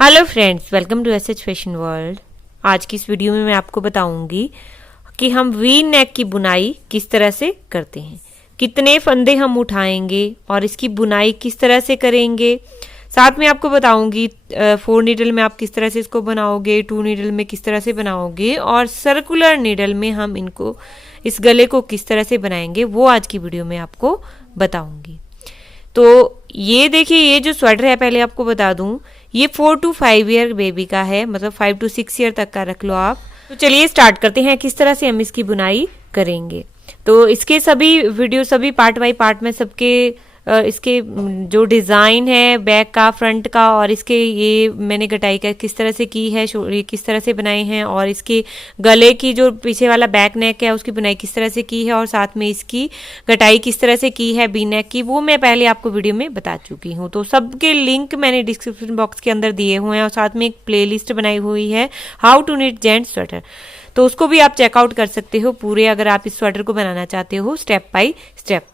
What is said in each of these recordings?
Hello friends, welcome to SH fashion world. आज की इस वीडियो में मैं आपको बताऊंगी कि हम वी नेक की बुनाई किस तरह से करते हैं, कितने फंदे हम उठाएंगे और इसकी बुनाई किस तरह से करेंगे। साथ में आपको बताऊंगी 4 नीडल में आप किस तरह से इसको बनाओगे, 2 नीडल में किस तरह से बनाओगे और सर्कुलर नीडल में हम इनको इस गले को किस तरह से बनाएंगे, वो आज की वीडियो में आपको बताऊंगी। तो ये देखिए, ये जो स्वेटर है पहले आपको बता दूं, ये 4 to 5 ईयर बेबी का है, मतलब 5 to 6 ईयर तक का रख लो आप। तो चलिए स्टार्ट करते हैं किस तरह से हम इसकी बुनाई करेंगे। तो इसके सभी वीडियो सभी पार्ट बाय पार्ट में सबके इसके जो डिज़ाइन है बैक का, फ्रंट का और इसके ये मैंने कटाई का किस तरह से की है, ये किस तरह से बनाए हैं और इसके गले की जो पीछे वाला बैक नेक है उसकी बुनाई किस तरह से की है और साथ में इसकी कटाई किस तरह से की है बी नेक की, वो मैं पहले आपको वीडियो में बता चुकी हूँ। तो सबके लिंक मैंने डिस्क्रिप्शन बॉक्स के अंदर दिए हुए हैं और साथ में एक प्लेलिस्ट बनाई हुई है how to knit gents sweater, तो उसको भी आप चेकआउट कर सकते हो पूरे, अगर आप इस स्वेटर को बनाना चाहते हो स्टेप बाय स्टेप।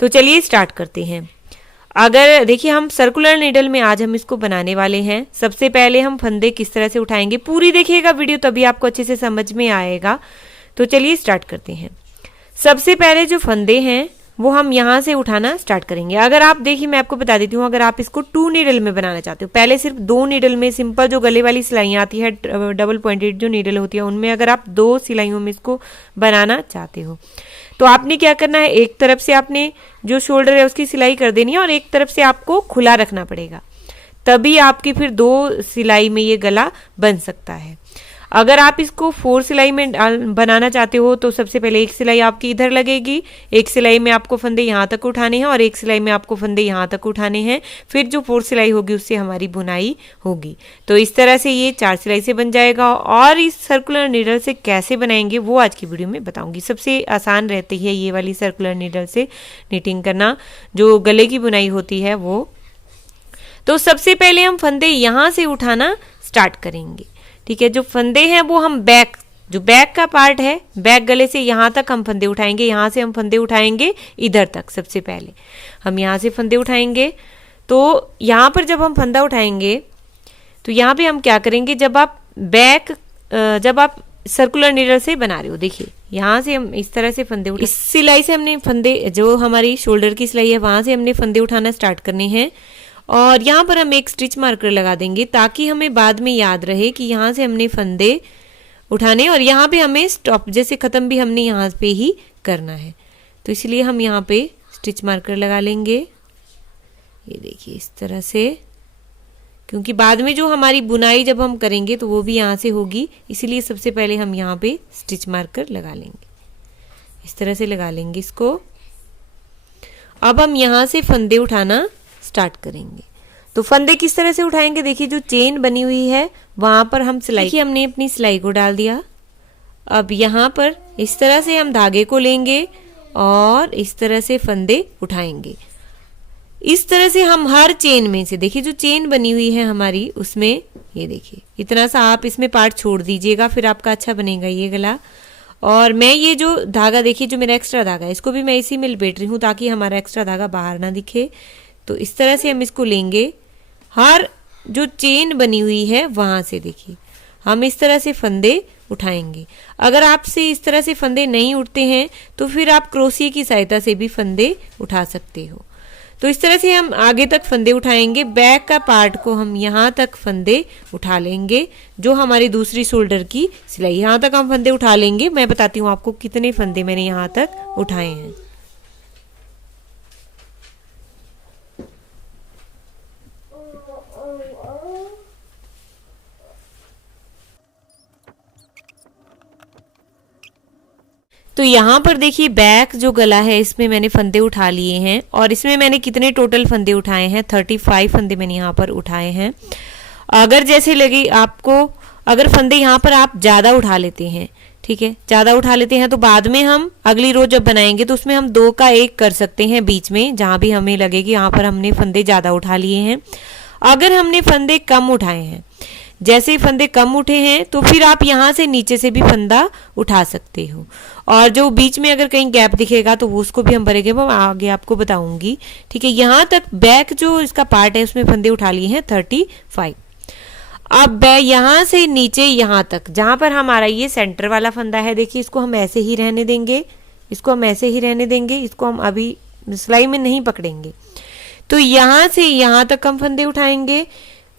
तो चलिए स्टार्ट करते हैं। अगर देखिए, हम सर्कुलर नीडल में आज हम इसको बनाने वाले हैं। सबसे पहले हम फंदे किस तरह से उठाएंगे, पूरी देखिएगा वीडियो, तभी आपको अच्छे से समझ में आएगा। तो चलिए स्टार्ट करते हैं। सबसे पहले जो फंदे हैं वो हम यहाँ से उठाना स्टार्ट करेंगे। अगर आप देखिए, मैं आपको बता देती हूँ, अगर आप इसको 2 नीडल में बनाना चाहते हो, पहले सिर्फ 2 नीडल में सिंपल जो गले वाली सिलाइयाँ आती है, डबल पॉइंटेड जो नीडल होती है, उनमें अगर आप 2 सिलाइयों में इसको बनाना चाहते हो तो आपने क्या करना है, एक तरफ से आपने जो शोल्डर है उसकी सिलाई कर देनी है और एक तरफ से आपको खुला रखना पड़ेगा, तभी आपकी फिर 2 सिलाई में ये गला बन सकता है। अगर आप इसको 4 सिलाई में बनाना चाहते हो तो सबसे पहले एक सिलाई आपकी इधर लगेगी, एक सिलाई में आपको फंदे यहाँ तक उठाने हैं और एक सिलाई में आपको फंदे यहाँ तक उठाने हैं, फिर जो 4 सिलाई होगी उससे हमारी बुनाई होगी। तो इस तरह से ये 4 सिलाई से बन जाएगा। और इस सर्कुलर नीडल से कैसे बनाएंगे वो आज की वीडियो में बताऊंगी। सबसे आसान रहती है ये वाली सर्कुलर नीडल से निटिंग करना, जो गले की बुनाई होती है वो। तो सबसे पहले हम फंदे यहाँ से उठाना स्टार्ट करेंगे, ठीक है। जो फंदे हैं वो हम जो बैक का पार्ट है, बैक गले से यहाँ तक हम फंदे उठाएंगे, यहाँ से हम फंदे उठाएंगे इधर तक। सबसे पहले हम यहाँ से फंदे उठाएंगे। तो यहाँ पर जब हम फंदा उठाएंगे तो यहाँ पे हम क्या करेंगे, जब आप सर्कुलर नीडल से बना रहे हो, देखिए यहाँ से हम इस तरह से फंदे इस सिलाई से हमने फंदे, जो हमारी शोल्डर की सिलाई है वहाँ से हमने फंदे उठाना स्टार्ट करने हैं और यहाँ पर हम एक स्टिच मार्कर लगा देंगे ताकि हमें बाद में याद रहे कि यहाँ से हमने फंदे उठाने और यहाँ पे हमें स्टॉप, जैसे ख़त्म भी हमने यहाँ पे ही करना है। तो इसलिए हम यहाँ पे स्टिच मार्कर लगा लेंगे, ये देखिए इस तरह से, क्योंकि बाद में जो हमारी बुनाई जब हम करेंगे तो वो भी यहाँ से होगी, इसीलिए सबसे पहले हम यहाँ पे स्टिच मार्कर लगा लेंगे। इस तरह से लगा लेंगे इसको। अब हम यहाँ से फंदे उठाना स्टार्ट करेंगे। तो फंदे किस तरह से उठाएंगे, देखिए जो चेन बनी हुई है वहां पर हम सिलाई, देखिए हमने अपनी सिलाई को डाल दिया। अब यहाँ पर इस तरह से हम धागे को लेंगे और इस तरह से फंदे उठाएंगे। इस तरह से हम हर चेन में से, देखिए जो चेन बनी हुई है हमारी उसमें, ये देखिए इतना सा आप इसमें पार्ट छोड़ दीजिएगा, फिर आपका अच्छा बनेगा ये गला। और मैं ये जो धागा, देखिए जो मेरा एक्स्ट्रा धागा है, इसको भी मैं इसी में लपेट रही हूँ ताकि हमारा एक्स्ट्रा धागा बाहर ना दिखे। तो इस तरह से हम इसको लेंगे, हर जो चेन बनी हुई है वहां से देखिए हम इस तरह से फंदे उठाएंगे। अगर आपसे इस तरह से फंदे नहीं उठते हैं तो फिर आप क्रोशिया की सहायता से भी फंदे उठा सकते हो। तो इस तरह से हम आगे तक फंदे उठाएंगे। बैक का पार्ट को हम यहाँ तक फंदे उठा लेंगे, जो हमारी दूसरी शोल्डर की सिलाई, यहाँ तक हम फंदे उठा लेंगे। मैं बताती हूँ आपको कितने फंदे मैंने यहाँ तक उठाए हैं। तो यहाँ पर देखिए बैक जो गला है इसमें मैंने फंदे उठा लिए हैं और इसमें मैंने कितने टोटल फंदे उठाए हैं, 35 फंदे मैंने यहाँ पर उठाए हैं। अगर जैसे लगे आपको, अगर फंदे यहाँ पर आप ज़्यादा उठा लेते हैं, ठीक है, ज़्यादा उठा लेते हैं तो बाद में हम अगली रो जब बनाएंगे तो उसमें हम 2 का 1 कर सकते हैं बीच में, जहाँ भी हमें लगे कि यहाँ पर हमने फंदे ज़्यादा उठा लिए हैं। अगर हमने फंदे कम उठाए हैं, जैसे ही फंदे कम उठे हैं तो फिर आप यहाँ से नीचे से भी फंदा उठा सकते हो और जो बीच में अगर कहीं गैप दिखेगा तो वो उसको भी हम भरेंगे, वो आगे आपको बताऊंगी, ठीक है। यहाँ तक बैक जो इसका पार्ट है उसमें फंदे उठा लिए हैं 35। अब मैं यहाँ से नीचे यहाँ तक जहां पर हमारा ये सेंटर वाला फंदा है, देखिए इसको हम ऐसे ही रहने देंगे, इसको हम ऐसे ही रहने देंगे, इसको हम अभी सिलाई में नहीं पकड़ेंगे। तो यहाँ से यहाँ तक हम फंदे उठाएंगे,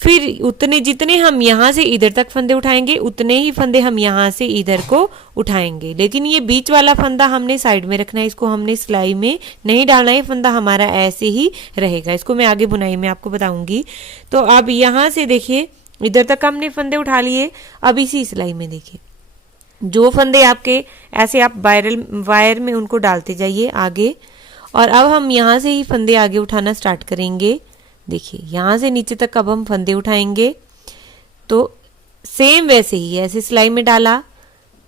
फिर उतने जितने हम यहाँ से इधर तक फंदे उठाएंगे उतने ही फंदे हम यहाँ से इधर को उठाएंगे। लेकिन ये बीच वाला फंदा हमने साइड में रखना है, इसको हमने सिलाई में नहीं डालना है, फंदा हमारा ऐसे ही रहेगा। इसको मैं आगे बुनाई में आपको बताऊंगी। तो अब यहाँ से देखिए इधर तक हमने फंदे उठा लिए। अब इसी सिलाई में देखिए जो फंदे आपके ऐसे आप वायर में उनको डालते जाइए आगे, और अब हम यहाँ से ही फंदे आगे उठाना स्टार्ट करेंगे। देखिए यहाँ से नीचे तक अब हम फंदे उठाएंगे। तो सेम वैसे ही ऐसे सिलाई में डाला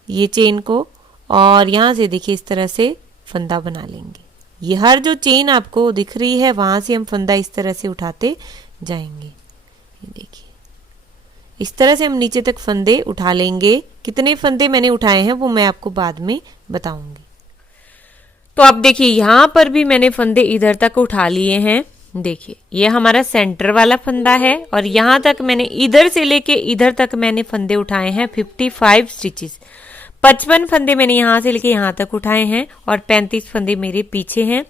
ये चेन को, और यहाँ से देखिए इस तरह से फंदा बना लेंगे। ये हर जो चेन आपको दिख रही है वहां से हम फंदा इस तरह से उठाते जाएंगे। ये देखिए इस तरह से हम नीचे तक फंदे उठा लेंगे। कितने फंदे मैंने उठाए हैं वो मैं आपको बाद में बताऊंगी। तो अब देखिए यहाँ पर भी मैंने फंदे इधर तक उठा लिए हैं। देखिए ये हमारा सेंटर वाला फंदा है, और यहाँ तक मैंने इधर से लेके इधर तक मैंने फंदे उठाए हैं 55 स्टिचेस। 55 फंदे मैंने यहाँ से लेके यहाँ तक उठाए हैं, और 35 फंदे मेरे पीछे हैं।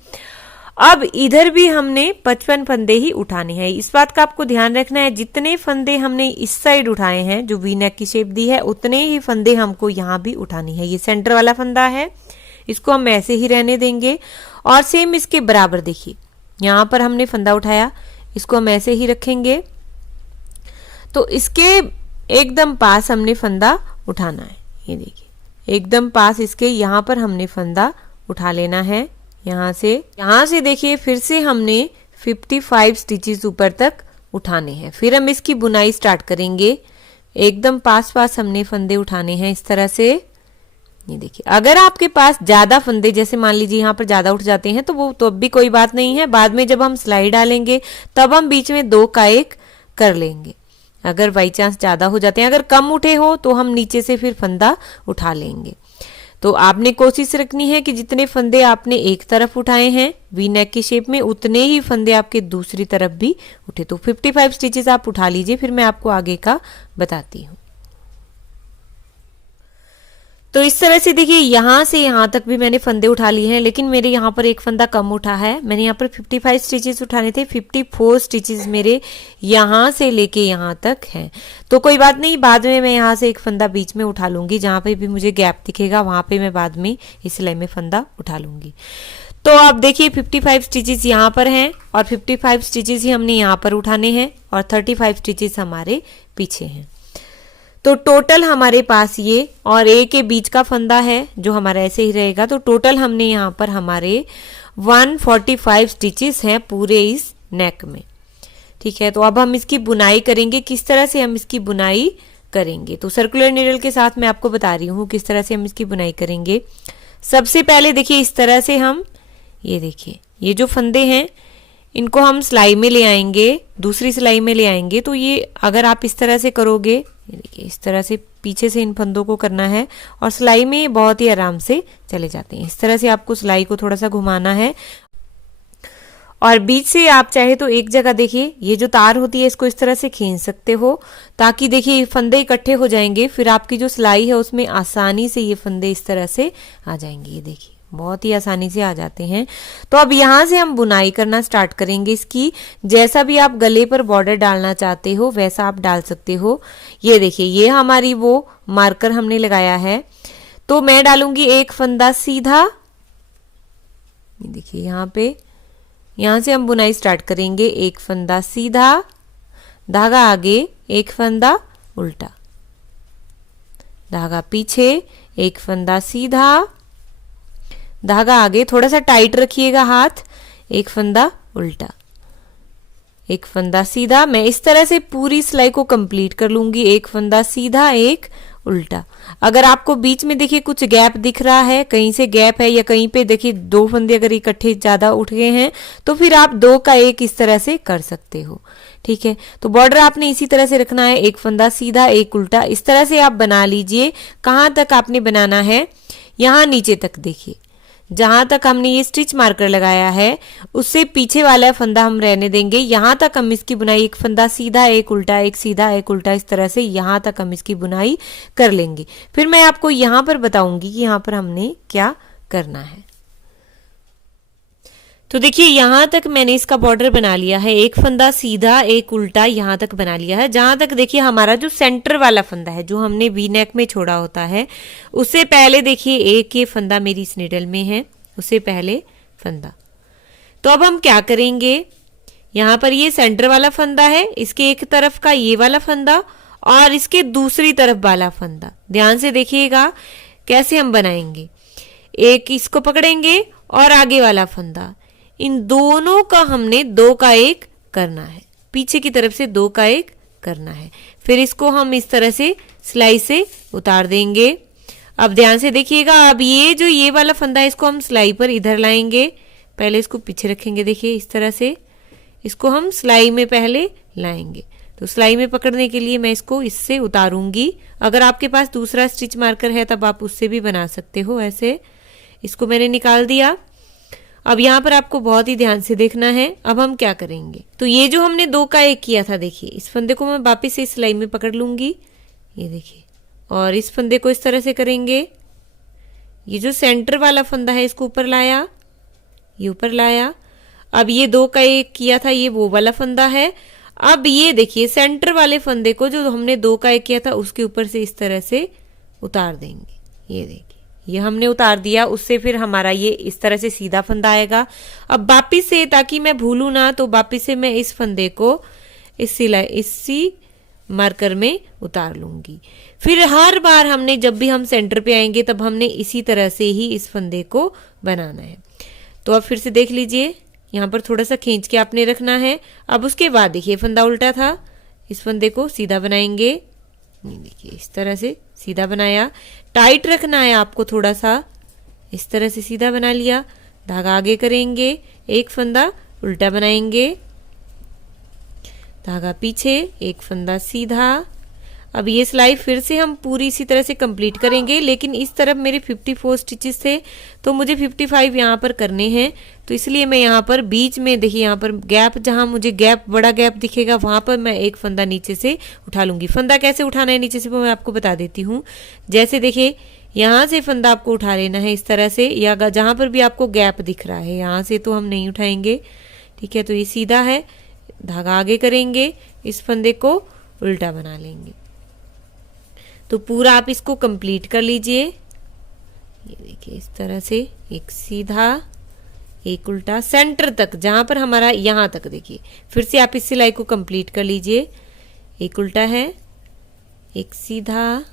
अब इधर भी हमने 55 फंदे ही उठाने हैं। इस बात का आपको ध्यान रखना है, जितने फंदे हमने इस साइड उठाए हैं जो वी नेक की शेप दी है, उतने ही फंदे हमको यहाँ भी उठानी है। ये सेंटर वाला फंदा है, इसको हम ऐसे ही रहने देंगे, और सेम इसके बराबर देखिए यहाँ पर हमने फंदा उठाया, इसको हम ऐसे ही रखेंगे। तो इसके एकदम पास हमने फंदा उठाना है। ये देखिए एकदम पास इसके यहाँ पर हमने फंदा उठा लेना है। यहाँ से देखिए फिर से हमने 55 स्टिचेस ऊपर तक उठाने हैं। फिर हम इसकी बुनाई स्टार्ट करेंगे। एकदम पास पास हमने फंदे उठाने हैं इस तरह से। ये देखिए अगर आपके पास ज्यादा फंदे, जैसे मान लीजिए यहाँ पर ज्यादा उठ जाते हैं, तो वो तो अब भी कोई बात नहीं है, बाद में जब हम सिलाई डालेंगे तब हम बीच में 2 का 1 कर लेंगे। अगर बाई चांस ज्यादा हो जाते हैं, अगर कम उठे हो तो हम नीचे से फिर फंदा उठा लेंगे। तो आपने कोशिश रखनी है कि जितने फंदे आपने एक तरफ उठाए हैं वी नेक की शेप में, उतने ही फंदे आपके दूसरी तरफ भी उठे। तो 55 स्टिचेस आप उठा लीजिए, फिर मैं आपको आगे का बताती हूँ। तो इस तरह से देखिए यहाँ से यहाँ तक भी मैंने फंदे उठा लिए हैं, लेकिन मेरे यहाँ पर एक फंदा कम उठा है। मैंने यहाँ पर 55 स्टिचेस उठाने थे, 54 स्टिचेस मेरे यहाँ से लेके यहाँ तक हैं। तो कोई बात नहीं, बाद में मैं यहाँ से एक फंदा बीच में उठा लूंगी, जहाँ पे भी मुझे गैप दिखेगा वहां पे मैं बाद में इस सिलाई में फंदा उठा लूंगी। तो आप देखिए 55 स्टिचेस यहाँ पर हैं, और 55 स्टिचेस ही हमने यहाँ पर उठाने हैं, और 35 स्टिचेस हमारे पीछे हैं। तो टोटल हमारे पास ये और ए के बीच का फंदा है जो हमारा ऐसे ही रहेगा। तो टोटल हमने यहाँ पर हमारे 145 स्टिचेस हैं पूरे इस नेक में। ठीक है, तो अब हम इसकी बुनाई करेंगे। किस तरह से हम इसकी बुनाई करेंगे, तो सर्कुलर नीडल के साथ मैं आपको बता रही हूँ किस तरह से हम इसकी बुनाई करेंगे। सबसे पहले देखिए इस तरह से हम, ये देखिए ये जो फंदे हैं इनको हम सिलाई में ले आएंगे, दूसरी सिलाई में ले आएंगे। तो ये अगर आप इस तरह से करोगे, ये देखिए इस तरह से पीछे से इन फंदों को करना है, और सिलाई में बहुत ही आराम से चले जाते हैं। इस तरह से आपको सिलाई को थोड़ा सा घुमाना है, और बीच से आप चाहे तो एक जगह देखिए ये जो तार होती है इसको इस तरह से खींच सकते हो, ताकि देखिए फंदे इकट्ठे हो जाएंगे, फिर आपकी जो सिलाई है उसमें आसानी से ये फंदे इस तरह से आ जाएंगे। ये देखिए बहुत ही आसानी से आ जाते हैं। तो अब यहाँ से हम बुनाई करना स्टार्ट करेंगे इसकी। जैसा भी आप गले पर बॉर्डर डालना चाहते हो वैसा आप डाल सकते हो। ये देखिए ये हमारी वो मार्कर हमने लगाया है, तो मैं डालूंगी एक फंदा सीधा। ये देखिए यहाँ से हम बुनाई स्टार्ट करेंगे। एक फंदा सीधा, धागा आगे, एक फंदा उल्टा, धागा पीछे, एक फंदा सीधा, धागा आगे, थोड़ा सा टाइट रखिएगा हाथ, एक फंदा उल्टा, एक फंदा सीधा। मैं इस तरह से पूरी सिलाई को कंप्लीट कर लूंगी। एक फंदा सीधा, एक उल्टा। अगर आपको बीच में देखिए कुछ गैप दिख रहा है, कहीं से गैप है, या कहीं पे देखिए 2 फंदे अगर इकट्ठे ज्यादा उठ गए हैं, तो फिर आप 2 का 1 इस तरह से कर सकते हो। ठीक है, तो बॉर्डर आपने इसी तरह से रखना है, एक फंदा सीधा, एक उल्टा। इस तरह से आप बना लीजिए। कहाँ तक आपने बनाना है, यहाँ नीचे तक। देखिए जहां तक हमने ये स्टिच मार्कर लगाया है उससे पीछे वाला फंदा हम रहने देंगे। यहां तक हम इसकी बुनाई, एक फंदा सीधा, एक उल्टा, एक सीधा, एक उल्टा, इस तरह से यहां तक हम इसकी बुनाई कर लेंगे। फिर मैं आपको यहां पर बताऊंगी कि यहां पर हमने क्या करना है। तो देखिए यहां तक मैंने इसका बॉर्डर बना लिया है, एक फंदा सीधा, एक उल्टा, यहां तक बना लिया है। जहां तक देखिए हमारा जो सेंटर वाला फंदा है, जो हमने वी नेक में छोड़ा होता है, उससे पहले देखिए एक ये फंदा मेरी इस नीडल में है, उससे पहले फंदा। तो अब हम क्या करेंगे, यहां पर ये सेंटर वाला फंदा है, इसके एक तरफ का ये वाला फंदा और इसके दूसरी तरफ वाला फंदा, ध्यान से देखिएगा कैसे हम बनाएंगे। एक इसको पकड़ेंगे और आगे वाला फंदा, इन दोनों का हमने 2 का 1 करना है, पीछे की तरफ से 2 का 1 करना है। फिर इसको हम इस तरह से सिलाई से उतार देंगे। अब ध्यान से देखिएगा, अब ये जो ये वाला फंदा है इसको हम सिलाई पर इधर लाएंगे, पहले इसको पीछे रखेंगे, देखिए इस तरह से इसको हम सिलाई में पहले लाएंगे। तो सिलाई में पकड़ने के लिए मैं इसको इससे उतारूंगी। अगर आपके पास दूसरा स्टिच मार्कर है तब आप उससे भी बना सकते हो। ऐसे इसको मैंने निकाल दिया। अब यहाँ पर आपको बहुत ही ध्यान से देखना है। अब हम क्या करेंगे, तो ये जो हमने 2 का 1 किया था, देखिए इस फंदे को मैं वापस से सिलाई में पकड़ लूंगी, ये देखिए, और इस फंदे को इस तरह से करेंगे। ये जो सेंटर वाला फंदा है इसको ऊपर लाया, ये ऊपर लाया। अब ये 2 का 1 किया था, ये वो वाला फंदा है। अब ये देखिए सेंटर वाले फंदे को जो हमने 2 का 1 किया था उसके ऊपर से इस तरह से उतार देंगे। ये देखिए ये हमने उतार दिया, उससे फिर हमारा ये इस तरह से सीधा फंदा आएगा। अब वापिस से, ताकि मैं भूलू ना, तो वापिस से मैं इस फंदे को इसी मार्कर में उतार लूंगी। फिर हर बार हमने जब भी हम सेंटर पे आएंगे तब हमने इसी तरह से ही इस फंदे को बनाना है। तो अब फिर से देख लीजिए, यहाँ पर थोड़ा सा खींच के आपने रखना है। अब उसके बाद देखिए फंदा उल्टा था, इस फंदे को सीधा बनाएंगे, देखिए इस तरह से सीधा बनाया। टाइट रखना है आपको थोड़ा सा, इस तरह से सीधा बना लिया। धागा आगे करेंगे, एक फंदा उल्टा बनाएंगे, धागा पीछे, एक फंदा सीधा। अब ये सिलाई फिर से हम पूरी इसी तरह से कंप्लीट करेंगे, लेकिन इस तरफ मेरे 54 स्टिचेस थे तो मुझे 55 यहाँ पर करने हैं। तो इसलिए मैं यहाँ पर बीच में देखिए, यहाँ पर गैप, जहाँ मुझे गैप, बड़ा गैप दिखेगा वहां पर मैं एक फंदा नीचे से उठा लूंगी। फंदा कैसे उठाना है नीचे से वो मैं आपको बता देती हूँ। जैसे देखिए यहाँ से फंदा आपको उठा लेना है इस तरह से, या जहां पर भी आपको गैप दिख रहा है यहाँ से तो हम नहीं उठाएंगे, ठीक है। तो ये सीधा है, धागा आगे करेंगे, इस फंदे को उल्टा बना लेंगे। तो पूरा आप इसको कंप्लीट कर लीजिए। ये देखिए इस तरह से एक सीधा, एक उल्टा, सेंटर तक, जहां पर हमारा यहां तक देखिए। फिर से आप इस सिलाई को कंप्लीट कर लीजिए। एक उल्टा है, एक सीधा,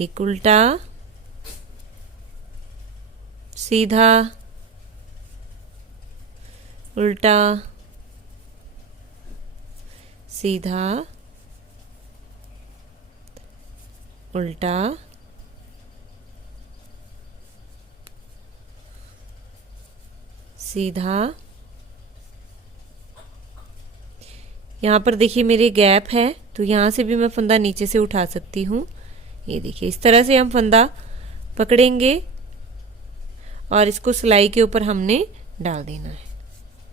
एक उल्टा, सीधा, उल्टा, सीधा, उल्टा, सीधा। यहाँ पर देखिए मेरे गैप है तो यहाँ से भी मैं फंदा नीचे से उठा सकती हूँ। ये देखिए इस तरह से हम फंदा पकड़ेंगे और इसको सिलाई के ऊपर हमने डाल देना है।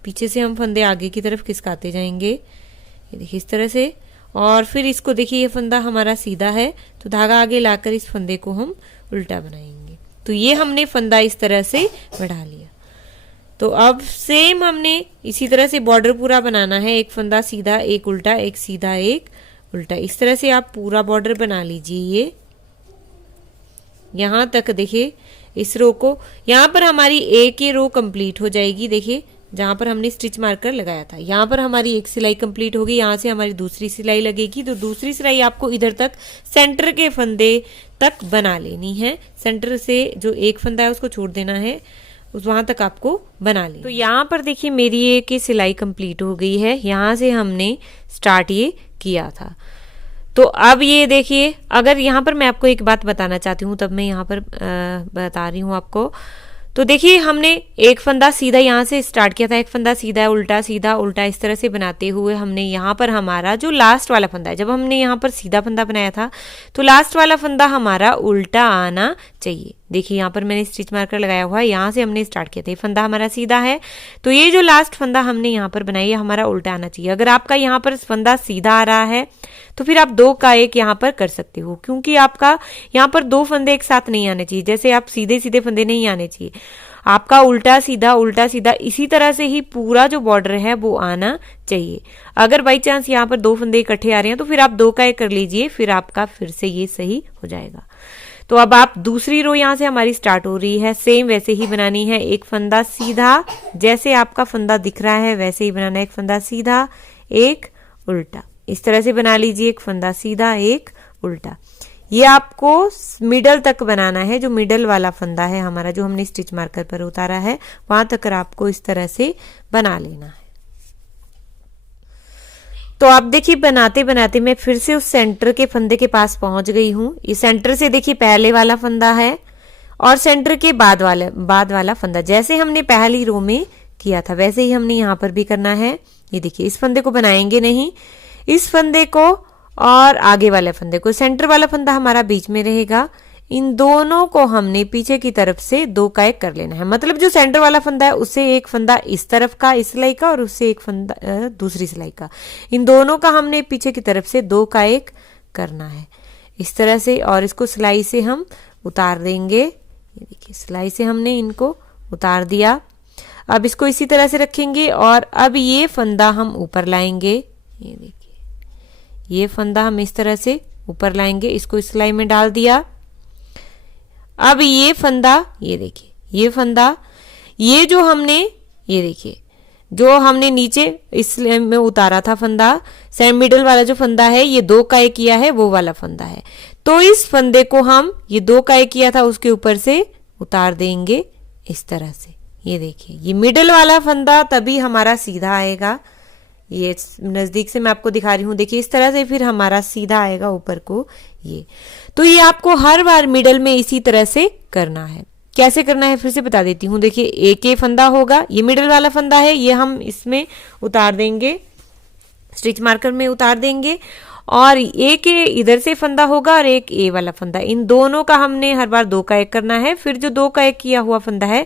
पीछे से हम फंदे आगे की तरफ खिसकाते जाएंगे, ये देखिए इस तरह से। और फिर इसको देखिए ये फंदा हमारा सीधा है तो धागा आगे लाकर इस फंदे को हम उल्टा बनाएंगे। तो ये हमने फंदा इस तरह से बढ़ा लिया। तो अब सेम हमने इसी तरह से बॉर्डर पूरा बनाना है। एक फंदा सीधा, एक उल्टा, एक सीधा, एक उल्टा, इस तरह से आप पूरा बॉर्डर बना लीजिए। ये यहाँ तक देखिए इस रो को, यहाँ पर हमारी एक ही रो कंप्लीट हो जाएगी। देखिए जहाँ पर हमने स्टिच मार्कर लगाया था यहाँ पर हमारी एक सिलाई कंप्लीट होगी, यहाँ से हमारी दूसरी सिलाई लगेगी। तो दूसरी सिलाई आपको इधर तक सेंटर के फंदे तक बना लेनी है। सेंटर से जो एक फंदा है उसको छोड़ देना है, उस वहां तक आपको बना लेना। तो यहाँ पर देखिए मेरी एक सिलाई कंप्लीट हो गई है, यहाँ से हमने स्टार्ट ये किया था। तो अब ये देखिए, अगर यहाँ पर मैं आपको एक बात बताना चाहती हूँ तब मैं यहाँ पर बता रही हूँ आपको। तो देखिए हमने एक फंदा सीधा यहाँ से स्टार्ट किया था, एक फंदा सीधा सीधा उल्टा इस तरह से बनाते हुए हमने यहाँ पर हमारा जो लास्ट वाला फंदा है, जब हमने यहाँ पर सीधा फंदा बनाया था तो लास्ट वाला फंदा हमारा उल्टा आना चाहिए। देखिए यहाँ पर मैंने स्टिच मार्कर लगाया हुआ है, यहाँ से हमने स्टार्ट किया था, ये फंदा हमारा सीधा है, तो ये जो लास्ट फंदा हमने यहाँ पर बनाई है हमारा उल्टा आना चाहिए। अगर आपका यहाँ पर फंदा सीधा आ रहा है तो फिर आप 2 का 1 यहाँ पर कर सकते हो, क्योंकि आपका यहाँ पर 2 फंदे एक साथ नहीं आने चाहिए। जैसे आप सीधे सीधे फंदे नहीं आने चाहिए, आपका उल्टा सीधा इसी तरह से ही पूरा जो बॉर्डर है वो आना चाहिए। अगर बाई चांस यहाँ पर 2 फंदे इकट्ठे आ रहे हैं तो फिर आप 2 का 1 कर लीजिए, फिर आपका फिर से ये सही हो जाएगा। तो अब आप दूसरी रो यहाँ से हमारी स्टार्ट हो रही है, सेम वैसे ही बनानी है। एक फंदा सीधा, जैसे आपका फंदा दिख रहा है वैसे ही बनाना है। एक फंदा सीधा, एक उल्टा, इस तरह से बना लीजिए। एक फंदा सीधा, एक उल्टा। ये आपको मिडल तक बनाना है, जो मिडल वाला फंदा है हमारा, जो हमने स्टिच मार्कर पर उतारा है, वहां तक आपको इस तरह से बना लेना है। तो आप देखिए बनाते बनाते मैं फिर से उस सेंटर के फंदे के पास पहुंच गई हूं। ये सेंटर से देखिए पहले वाला फंदा है और सेंटर के बाद वाला फंदा, जैसे हमने पहली रो में किया था वैसे ही हमने यहाँ पर भी करना है। ये देखिए इस फंदे को बनाएंगे नहीं, इस फंदे को और आगे वाले फंदे को, सेंटर वाला फंदा हमारा बीच में रहेगा। इन दोनों को हमने पीछे की तरफ से 2 का 1 कर लेना है। मतलब जो सेंटर वाला फंदा है उससे एक फंदा इस तरफ का इस सिलाई का और उससे एक फंदा दूसरी सिलाई का, इन दोनों का हमने पीछे की तरफ से 2 का 1 करना है इस तरह से। और इसको सिलाई से हम उतार देंगे। ये देखिए सिलाई से हमने इनको उतार दिया। अब इसको इसी तरह से रखेंगे और अब ये फंदा हम ऊपर लाएंगे। ये देखिए ये फंदा हम इस तरह से ऊपर लाएंगे, इसको इस सिलाई में डाल दिया। अब ये फंदा, ये देखिए ये फंदा, ये जो हमने, ये देखिए जो हमने नीचे इस में उतारा था फंदा, सेम मिडल वाला जो फंदा है ये 2 का 1 किया है वो वाला फंदा है। तो इस फंदे को हम ये 2 का 1 किया था उसके ऊपर से उतार देंगे इस तरह से। ये देखिए ये मिडल वाला फंदा तभी हमारा सीधा आएगा। ये नजदीक से मैं आपको दिखा रही हूं, देखिए इस तरह से फिर हमारा सीधा आएगा ऊपर को। ये तो ये आपको हर बार मिडल में इसी तरह से करना है। कैसे करना है फिर से बता देती हूँ। देखिए एक ये फंदा होगा, ये मिडल वाला फंदा है, ये हम इसमें उतार देंगे, स्टिच मार्कर में उतार देंगे। और एक इधर से फंदा होगा और एक ए वाला फंदा, इन दोनों का हमने हर बार 2 का 1 करना है। फिर जो 2 का 1 किया हुआ फंदा है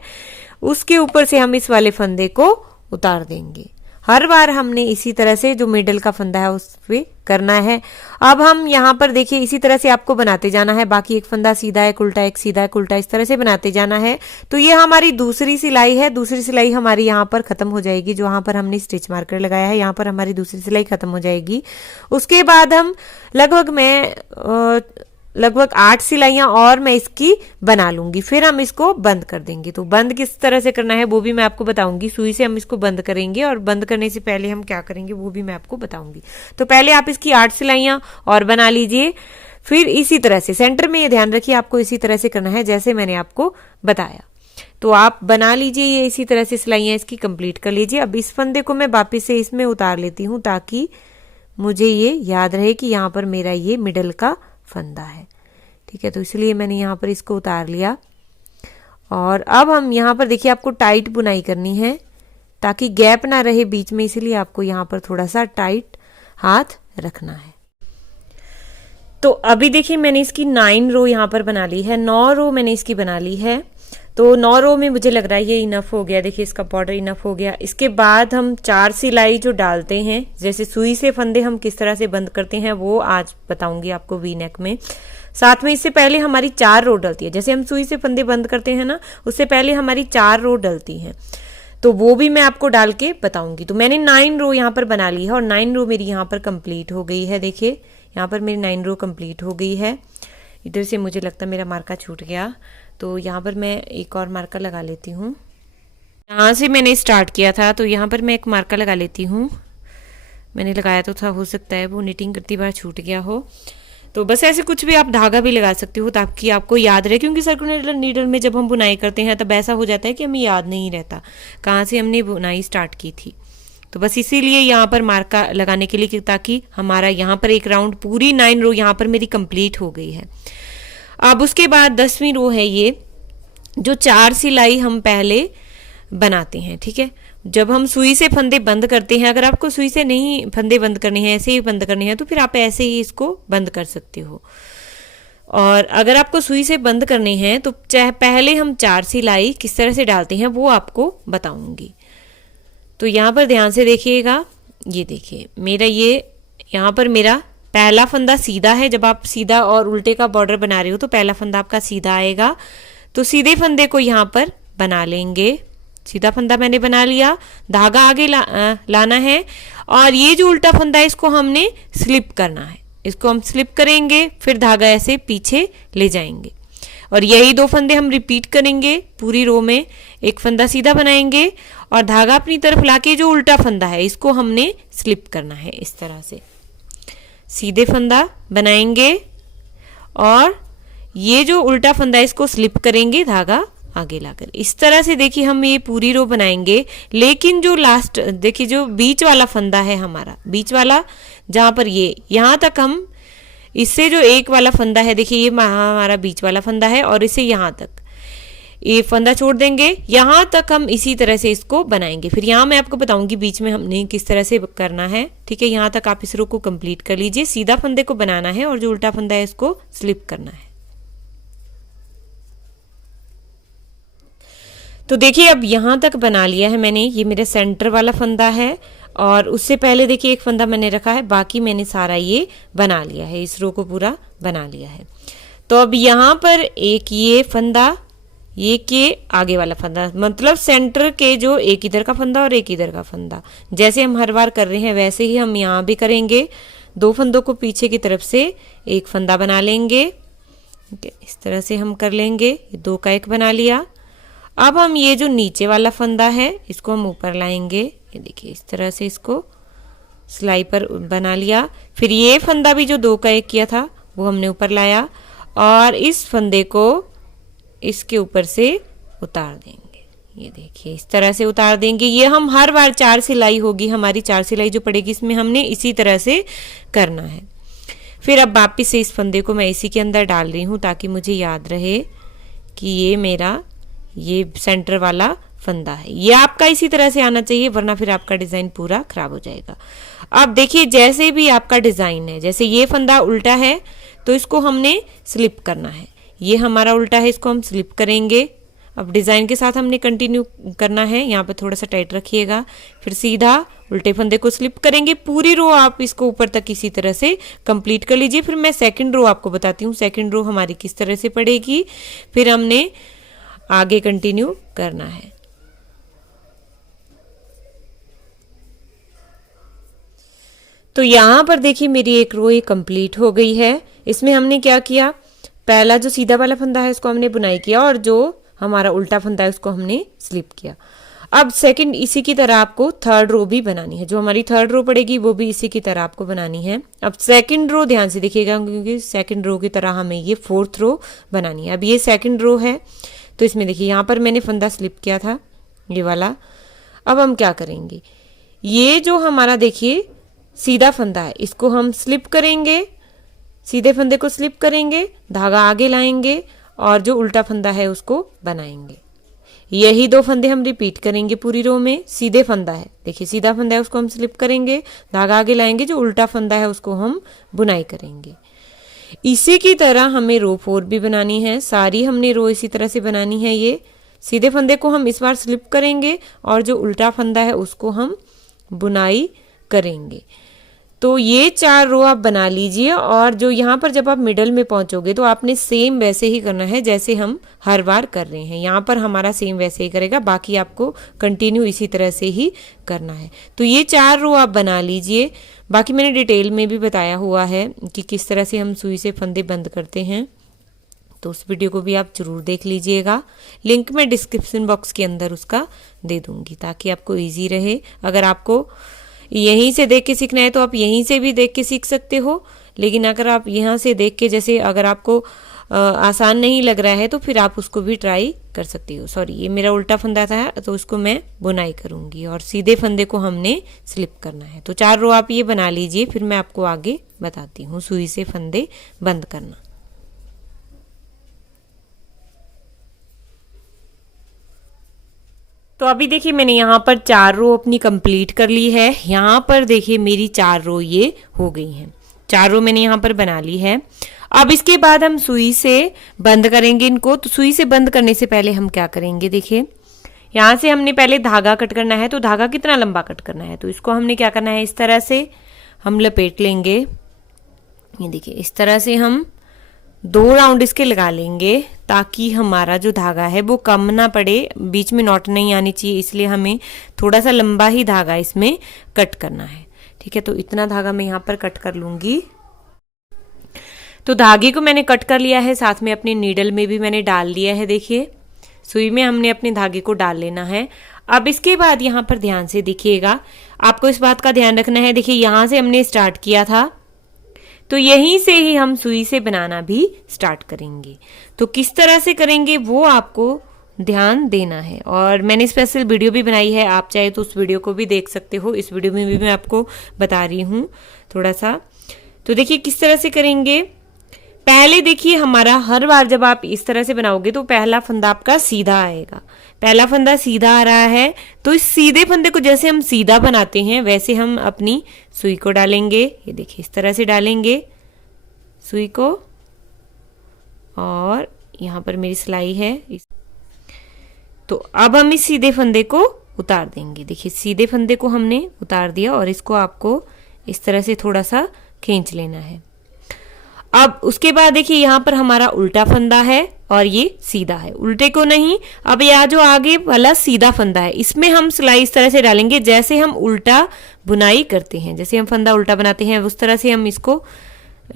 उसके ऊपर से हम इस वाले फंदे को उतार देंगे। हर बार हमने इसी तरह से जो मिडल का फंदा है उस पे करना है। अब हम यहाँ पर देखिए इसी तरह से आपको बनाते जाना है। बाकी एक फंदा सीधा, एक उल्टा, एक सीधा, एक उल्टा, इस तरह से बनाते जाना है। तो ये हमारी दूसरी सिलाई है। दूसरी सिलाई हमारी यहाँ पर खत्म हो जाएगी, जो यहाँ पर हमने स्टिच मार्कर लगाया है यहाँ पर हमारी दूसरी सिलाई खत्म हो जाएगी। उसके बाद हम लगभग 8 सिलाइयां और मैं इसकी बना लूंगी, फिर हम इसको बंद कर देंगे। तो बंद किस तरह से करना है वो भी मैं आपको बताऊंगी। सुई से हम इसको बंद करेंगे और बंद करने से पहले हम क्या करेंगे वो भी मैं आपको बताऊंगी। तो पहले आप इसकी 8 सिलाइयां और बना लीजिए, फिर इसी तरह से सेंटर में ये ध्यान रखिए आपको इसी तरह से करना है जैसे मैंने आपको बताया। तो आप बना लीजिए ये इसी तरह से सिलाइयां इसकी कंप्लीट कर लीजिए। अब इस फंदे को मैं वापिस से इसमें उतार लेती हूँ ताकि मुझे ये याद रहे कि यहाँ पर मेरा ये मिडल का फंदा है। ठीक है, तो इसलिए मैंने यहाँ पर इसको उतार लिया। और अब हम यहाँ पर देखिए आपको टाइट बुनाई करनी है ताकि गैप ना रहे बीच में, इसलिए आपको यहाँ पर थोड़ा सा टाइट हाथ रखना है। तो अभी देखिए मैंने इसकी 9 रो यहाँ पर बना ली है, 9 रो मैंने इसकी बना ली है। तो 9 रो में मुझे लग रहा है ये इनफ हो गया। देखिए इसका बॉर्डर इनफ हो गया। इसके बाद हम 4 सिलाई जो डालते हैं, जैसे सुई से फंदे हम किस तरह से बंद करते हैं वो आज बताऊंगी आपको वी नेक में। साथ में इससे पहले हमारी 4 रो डलती है, जैसे हम सुई से फंदे बंद करते हैं ना, उससे पहले हमारी 4 रो डलती हैं, तो वो भी मैं आपको डाल के बताऊंगी। तो मैंने 9 रो यहाँ पर बना ली है और 9 रो मेरी यहाँ पर कंप्लीट हो गई है। देखिए यहाँ पर मेरी 9 रो कंप्लीट हो गई है। इधर से मुझे लगता है मेरा मार्का छूट गया, तो यहाँ पर मैं एक और मार्का लगा लेती हूँ। यहाँ से मैंने स्टार्ट किया था तो यहाँ पर मैं एक मार्का लगा लेती हूँ। मैंने लगाया तो था, हो सकता है वो निटिंग करती बार छूट गया हो। तो बस ऐसे कुछ भी आप धागा भी लगा सकते हो ताकि आपको याद रहे, क्योंकि सर्कुलर नीडल में जब हम बुनाई करते हैं तब ऐसा हो जाता है कि हमें याद नहीं रहता कहाँ से हमने बुनाई स्टार्ट की थी। तो बस इसीलिए यहाँ पर मार्का लगाने के लिए, ताकि हमारा यहाँ पर एक राउंड पूरी 9 रो यहाँ पर मेरी कंप्लीट हो गई है। अब उसके बाद 10वीं रो है ये। जो 4 सिलाई हम पहले बनाते हैं, ठीक है। जब हम सुई से फंदे बंद करते हैं, अगर आपको सुई से नहीं फंदे बंद करने हैं, ऐसे ही बंद करने हैं, तो फिर आप ऐसे ही इसको बंद कर सकते हो। और अगर आपको सुई से बंद करने हैं तो चाहे पहले हम 4 सिलाई किस तरह से डालते हैं वो आपको बताऊंगी। तो यहाँ पर ध्यान से देखिएगा, ये देखिए मेरा ये यहाँ पर मेरा पहला फंदा सीधा है। जब आप सीधा और उल्टे का बॉर्डर बना रहे हो तो पहला फंदा आपका सीधा आएगा। तो सीधे फंदे को यहाँ पर बना लेंगे। सीधा फंदा मैंने बना लिया, धागा आगे लाना है और ये जो उल्टा फंदा है इसको हमने स्लिप करना है। इसको हम स्लिप करेंगे, फिर धागा ऐसे पीछे ले जाएंगे और यही 2 फंदे हम रिपीट करेंगे पूरी रो में। एक फंदा सीधा बनाएंगे और धागा अपनी तरफ लाके जो उल्टा फंदा है इसको हमने स्लिप करना है। इस तरह से सीधे फंदा बनाएंगे और ये जो उल्टा फंदा है इसको स्लिप करेंगे धागा आगे लाकर। इस तरह से देखिए हम ये पूरी रो बनाएंगे। लेकिन जो लास्ट देखिए जो बीच वाला फंदा है हमारा, बीच वाला जहां पर ये यहाँ तक हम इससे जो एक वाला फंदा है, देखिए ये हमारा बीच वाला फंदा है और इसे यहाँ तक ये फंदा छोड़ देंगे। यहाँ तक हम इसी तरह से इसको बनाएंगे। फिर यहाँ मैं आपको बताऊंगी बीच में हमने किस तरह से करना है, ठीक है। यहाँ तक आप इस रो को कंप्लीट कर लीजिए। सीधा फंदे को बनाना है और जो उल्टा फंदा है इसको स्लिप करना है। तो देखिए अब यहाँ तक बना लिया है मैंने। ये मेरा सेंटर वाला फंदा है और उससे पहले देखिए एक फंदा मैंने रखा है, बाकी मैंने सारा ये बना लिया है, इस रो को पूरा बना लिया है। तो अब यहाँ पर एक ये फंदा, ये के आगे वाला फंदा, मतलब सेंटर के जो एक इधर का फंदा और एक इधर का फंदा, जैसे हम हर बार कर रहे हैं वैसे ही हम यहाँ भी करेंगे। 2 फंदों को पीछे की तरफ से एक फंदा बना लेंगे, इस तरह से हम कर लेंगे। 2 का एक बना लिया। अब हम ये जो नीचे वाला फंदा है इसको हम ऊपर लाएंगे। ये देखिए इस तरह से इसको सिलाई पर बना लिया। फिर ये फंदा भी जो 2 का एक किया था वो हमने ऊपर लाया और इस फंदे को इसके ऊपर से उतार देंगे। ये देखिए इस तरह से उतार देंगे। ये हम हर बार 4 सिलाई होगी हमारी, 4 सिलाई जो पड़ेगी इसमें हमने इसी तरह से करना है। फिर अब वापिस से इस फंदे को मैं इसी के अंदर डाल रही हूँ ताकि मुझे याद रहे कि ये मेरा ये सेंटर वाला फंदा है। ये आपका इसी तरह से आना चाहिए, वरना फिर आपका डिजाइन पूरा खराब हो जाएगा। अब देखिए जैसे भी आपका डिजाइन है, जैसे ये फंदा उल्टा है तो इसको हमने स्लिप करना है। ये हमारा उल्टा है, इसको हम स्लिप करेंगे। अब डिजाइन के साथ हमने कंटिन्यू करना है। यहाँ पे थोड़ा सा टाइट रखिएगा। फिर सीधा उल्टे फंदे को स्लिप करेंगे। पूरी रो आप इसको ऊपर तक इसी तरह से कंप्लीट कर लीजिए। फिर मैं सेकंड रो आपको बताती हूँ, सेकंड रो हमारी किस तरह से पड़ेगी। फिर हमने आगे कंटिन्यू करना है। तो यहाँ पर देखिए मेरी एक रो ये कंप्लीट हो गई है। इसमें हमने क्या किया, पहला जो सीधा वाला फंदा है इसको हमने बुनाई किया और जो हमारा उल्टा फंदा है उसको हमने स्लिप किया। अब सेकंड इसी की तरह आपको थर्ड रो भी बनानी है। जो हमारी थर्ड रो पड़ेगी वो भी इसी की तरह आपको बनानी है। अब सेकंड रो ध्यान से देखिएगा क्योंकि सेकंड रो की तरह हमें ये फोर्थ रो बनानी है। अब ये सेकंड रो है तो इसमें देखिए यहाँ पर मैंने फंदा स्लिप किया था ये वाला। अब हम क्या करेंगे, ये जो हमारा देखिए सीधा फंदा है इसको हम स्लिप करेंगे, सीधे फंदे को स्लिप करेंगे, धागा आगे लाएंगे और जो उल्टा फंदा है उसको बनाएंगे। यही 2 फंदे हम रिपीट करेंगे पूरी रो में। सीधे फंदा है, देखिए सीधा फंदा है उसको हम स्लिप करेंगे, धागा आगे लाएंगे, जो उल्टा फंदा है उसको हम बुनाई करेंगे। इसी की तरह हमें रो 4 भी बनानी है। सारी हमने रो इसी तरह से बनानी है। ये सीधे फंदे को हम इस बार स्लिप करेंगे और जो उल्टा फंदा है उसको हम बुनाई करेंगे। तो ये 4 रो आप बना लीजिए और जो यहाँ पर जब आप मिडल में पहुंचोगे तो आपने सेम वैसे ही करना है जैसे हम हर बार कर रहे हैं। यहाँ पर हमारा सेम वैसे ही करेगा, बाकी आपको कंटिन्यू इसी तरह से ही करना है। तो ये 4 रो आप बना लीजिए। बाकी मैंने डिटेल में भी बताया हुआ है कि किस तरह से हम सुई से फंदे बंद करते हैं, तो उस वीडियो को भी आप जरूर देख लीजिएगा। लिंक मैं डिस्क्रिप्शन बॉक्स के अंदर उसका दे दूंगी ताकि आपको ईजी रहे। अगर आपको यहीं से देख के सीखना है तो आप यहीं से भी देख के सीख सकते हो, लेकिन अगर आप यहाँ से देख के जैसे अगर आपको आसान नहीं लग रहा है तो फिर आप उसको भी ट्राई कर सकते हो। सॉरी, ये मेरा उल्टा फंदा था तो उसको मैं बुनाई करूंगी और सीधे फंदे को हमने स्लिप करना है। तो 4 रो आप ये बना लीजिए, फिर मैं आपको आगे बताती हूँ सुई से फंदे बंद करना। तो अभी देखिए मैंने यहाँ पर 4 रो अपनी कंप्लीट कर ली है। यहाँ पर देखिए मेरी 4 रो ये हो गई हैं। 4 रो मैंने यहाँ पर बना ली है। अब इसके बाद हम सुई से बंद करेंगे इनको। तो सुई से बंद करने से पहले हम क्या करेंगे, देखिए यहाँ से हमने पहले धागा कट करना है। तो धागा कितना लंबा कट करना है, तो इसको हमने क्या करना है, इस तरह से हम लपेट लेंगे। ये देखिए इस तरह से हम 2 राउंड इसके लगा लेंगे ताकि हमारा जो धागा है वो कम ना पड़े, बीच में नॉट नहीं आनी चाहिए, इसलिए हमें थोड़ा सा लंबा ही धागा इसमें कट करना है। ठीक है, तो इतना धागा मैं यहाँ पर कट कर लूंगी। तो धागे को मैंने कट कर लिया है, साथ में अपने नीडल में भी मैंने डाल लिया है। देखिए सुई में हमने अपने धागे को डाल लेना है। अब इसके बाद यहाँ पर ध्यान से देखिएगा, आपको इस बात का ध्यान रखना है। देखिए यहाँ से हमने स्टार्ट किया था, तो यहीं से ही हम सुई से बनाना भी स्टार्ट करेंगे। तो किस तरह से करेंगे वो आपको ध्यान देना है, और मैंने स्पेशल वीडियो भी बनाई है, आप चाहे तो उस वीडियो को भी देख सकते हो। इस वीडियो में भी मैं आपको बता रही हूँ थोड़ा सा। तो देखिए किस तरह से करेंगे। पहले देखिए हमारा हर बार जब आप इस तरह से बनाओगे तो पहला फंदा आपका सीधा आएगा। पहला फंदा सीधा आ रहा है, तो इस सीधे फंदे को जैसे हम सीधा बनाते हैं वैसे हम अपनी सुई को डालेंगे। ये देखिए इस तरह से डालेंगे सुई को, और यहाँ पर मेरी सिलाई है। तो अब हम इस सीधे फंदे को उतार देंगे। देखिए सीधे फंदे को हमने उतार दिया, और इसको आपको इस तरह से थोड़ा सा खींच लेना है। अब उसके बाद देखिए यहाँ पर हमारा उल्टा फंदा है और ये सीधा है, उल्टे को नहीं। अब यह जो आगे वाला सीधा फंदा है इसमें हम सिलाई इस तरह से डालेंगे जैसे हम उल्टा बुनाई करते हैं। जैसे हम फंदा उल्टा बनाते हैं उस तरह से हम इसको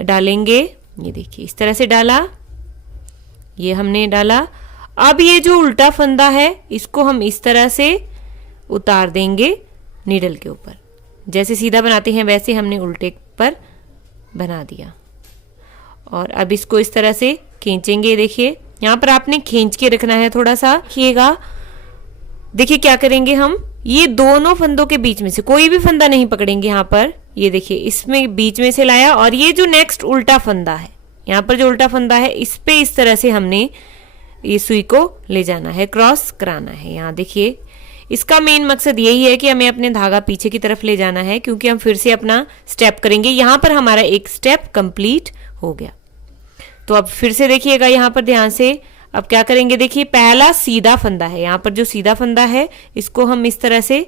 डालेंगे। ये देखिए इस तरह से डाला, ये हमने डाला। अब ये जो उल्टा फंदा है इसको हम इस तरह से उतार देंगे नीडल के ऊपर। जैसे सीधा बनाते हैं वैसे हमने उल्टे पर बना दिया, और अब इसको इस तरह से खींचेंगे। देखिए यहाँ पर आपने खींच के रखना है थोड़ा सा, रखिएगा। देखिए क्या करेंगे हम, ये दोनों फंदों के बीच में से कोई भी फंदा नहीं पकड़ेंगे यहाँ पर। ये देखिए इसमें बीच में से लाया, और ये जो नेक्स्ट उल्टा फंदा है, यहाँ पर जो उल्टा फंदा है इस पे इस तरह से हमने ये सुई को ले जाना है, क्रॉस कराना है। यहाँ देखिए इसका मेन मकसद यही है कि हमें अपने धागा पीछे की तरफ ले जाना है, क्योंकि हम फिर से अपना स्टेप करेंगे। यहाँ पर हमारा एक स्टेप कंप्लीट हो गया। तो अब फिर से देखिएगा यहाँ पर ध्यान से। अब क्या करेंगे, देखिए पहला सीधा फंदा है, यहाँ पर जो सीधा फंदा है इसको हम इस तरह से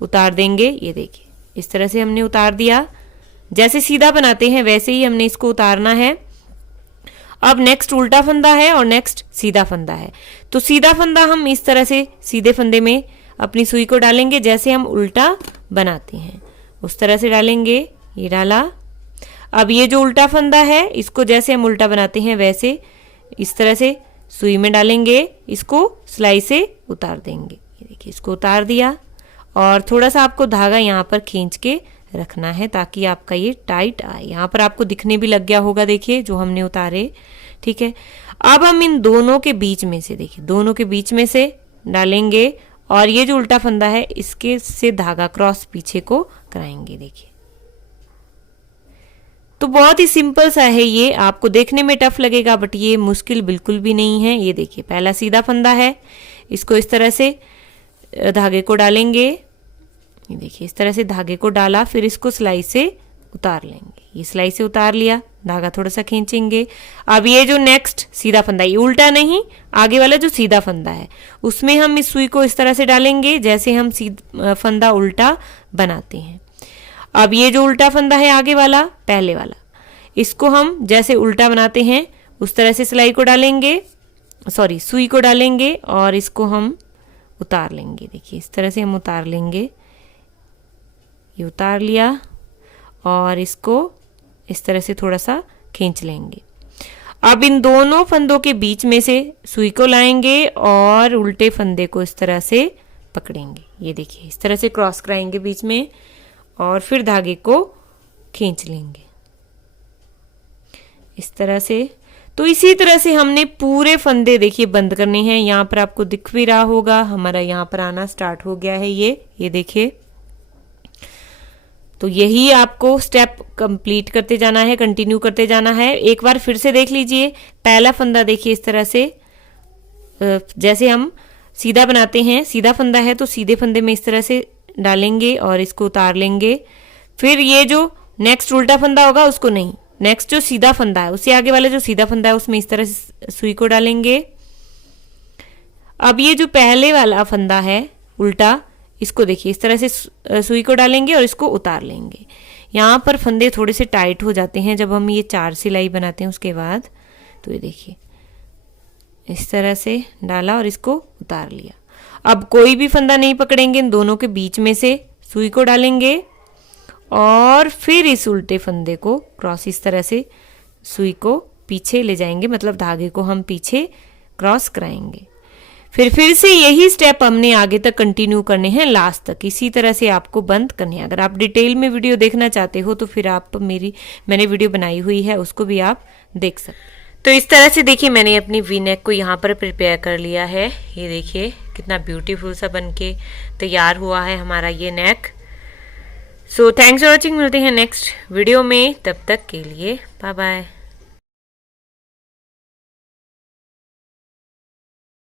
उतार देंगे। ये देखिए इस तरह से हमने उतार दिया, जैसे सीधा बनाते हैं वैसे ही हमने इसको उतारना है। अब नेक्स्ट उल्टा फंदा है और नेक्स्ट सीधा फंदा है। तो सीधा फंदा हम इस तरह से सीधे फंदे में अपनी सुई को डालेंगे, जैसे हम उल्टा बनाते हैं उस तरह से डालेंगे। ये डाला। अब ये जो उल्टा फंदा है इसको जैसे हम उल्टा बनाते हैं वैसे इस तरह से सुई में डालेंगे, इसको सिलाई से उतार देंगे। ये देखिए इसको उतार दिया, और थोड़ा सा आपको धागा यहाँ पर खींच के रखना है ताकि आपका ये टाइट आए। यहाँ पर आपको दिखने भी लग गया होगा, देखिए जो हमने उतारे। ठीक है, अब हम इन दोनों के बीच में से, देखिए दोनों के बीच में से डालेंगे, और ये जो उल्टा फंदा है इसके से धागा क्रॉस पीछे को कराएंगे। देखिए तो बहुत ही सिंपल सा है ये, आपको देखने में टफ लगेगा बट ये मुश्किल बिल्कुल भी नहीं है। ये देखिए पहला सीधा फंदा है, इसको इस तरह से धागे को डालेंगे। ये देखिए इस तरह से धागे को डाला, फिर इसको सिलाई से उतार लेंगे। ये सिलाई से उतार लिया, धागा थोड़ा सा खींचेंगे। अब ये जो नेक्स्ट सीधा फंदा है, ये उल्टा नहीं, आगे वाला जो सीधा फंदा है उसमें हम इस सुई को इस तरह से डालेंगे जैसे हम फंदा उल्टा बनाते हैं। अब ये जो उल्टा फंदा है आगे वाला, पहले वाला, इसको हम जैसे उल्टा बनाते हैं उस तरह से सिलाई को डालेंगे, सॉरी सुई को डालेंगे, और इसको हम उतार लेंगे। देखिए इस तरह से हम उतार लेंगे। ये उतार लिया, और इसको इस तरह से थोड़ा सा खींच लेंगे। अब इन दोनों फंदों के बीच में से सुई को लाएंगे और उल्टे फंदे को इस तरह से पकड़ेंगे। ये देखिए इस तरह से क्रॉस कराएंगे बीच में, और फिर धागे को खींच लेंगे इस तरह से। तो इसी तरह से हमने पूरे फंदे देखिए बंद करने हैं। यहाँ पर आपको दिख भी रहा होगा हमारा यहाँ पर आना स्टार्ट हो गया है ये देखिए। तो यही आपको स्टेप कंप्लीट करते जाना है, कंटिन्यू करते जाना है। एक बार फिर से देख लीजिए, पहला फंदा देखिए इस तरह से जैसे हम सीधा बनाते हैं, सीधा फंदा है तो सीधे फंदे में इस तरह से डालेंगे और इसको उतार लेंगे। फिर ये जो नेक्स्ट उल्टा फंदा होगा उसको नहीं, नेक्स्ट जो सीधा फंदा है उससे आगे वाला जो सीधा फंदा है उसमें इस तरह से सुई को डालेंगे। अब ये जो पहले वाला फंदा है उल्टा, इसको देखिए इस तरह से सुई को डालेंगे और इसको उतार लेंगे। यहाँ पर फंदे थोड़े से टाइट हो जाते हैं जब हम ये 4 सिलाई बनाते हैं उसके बाद। तो ये देखिए इस तरह से डाला और इसको उतार लिया। अब कोई भी फंदा नहीं पकड़ेंगे, इन दोनों के बीच में से सुई को डालेंगे और फिर इस उल्टे फंदे को क्रॉस इस तरह से सुई को पीछे ले जाएंगे, मतलब धागे को हम पीछे क्रॉस कराएंगे। फिर से यही स्टेप हमने आगे तक कंटिन्यू करने हैं, लास्ट तक इसी तरह से आपको बंद करने हैं। अगर आप डिटेल में वीडियो देखना चाहते हो तो फिर आप मैंने वीडियो बनाई हुई है उसको भी आप देख सकते हैं। तो इस तरह से देखिए मैंने अपनी वी नेक को यहाँ पर प्रिपेयर कर लिया है। ये देखिए कितना ब्यूटीफुल सा बनके तैयार हुआ है हमारा ये नेक। सो थैंक्स फॉर वॉचिंग, मिलते हैं नेक्स्ट वीडियो में, तब तक के लिए बाय बाय।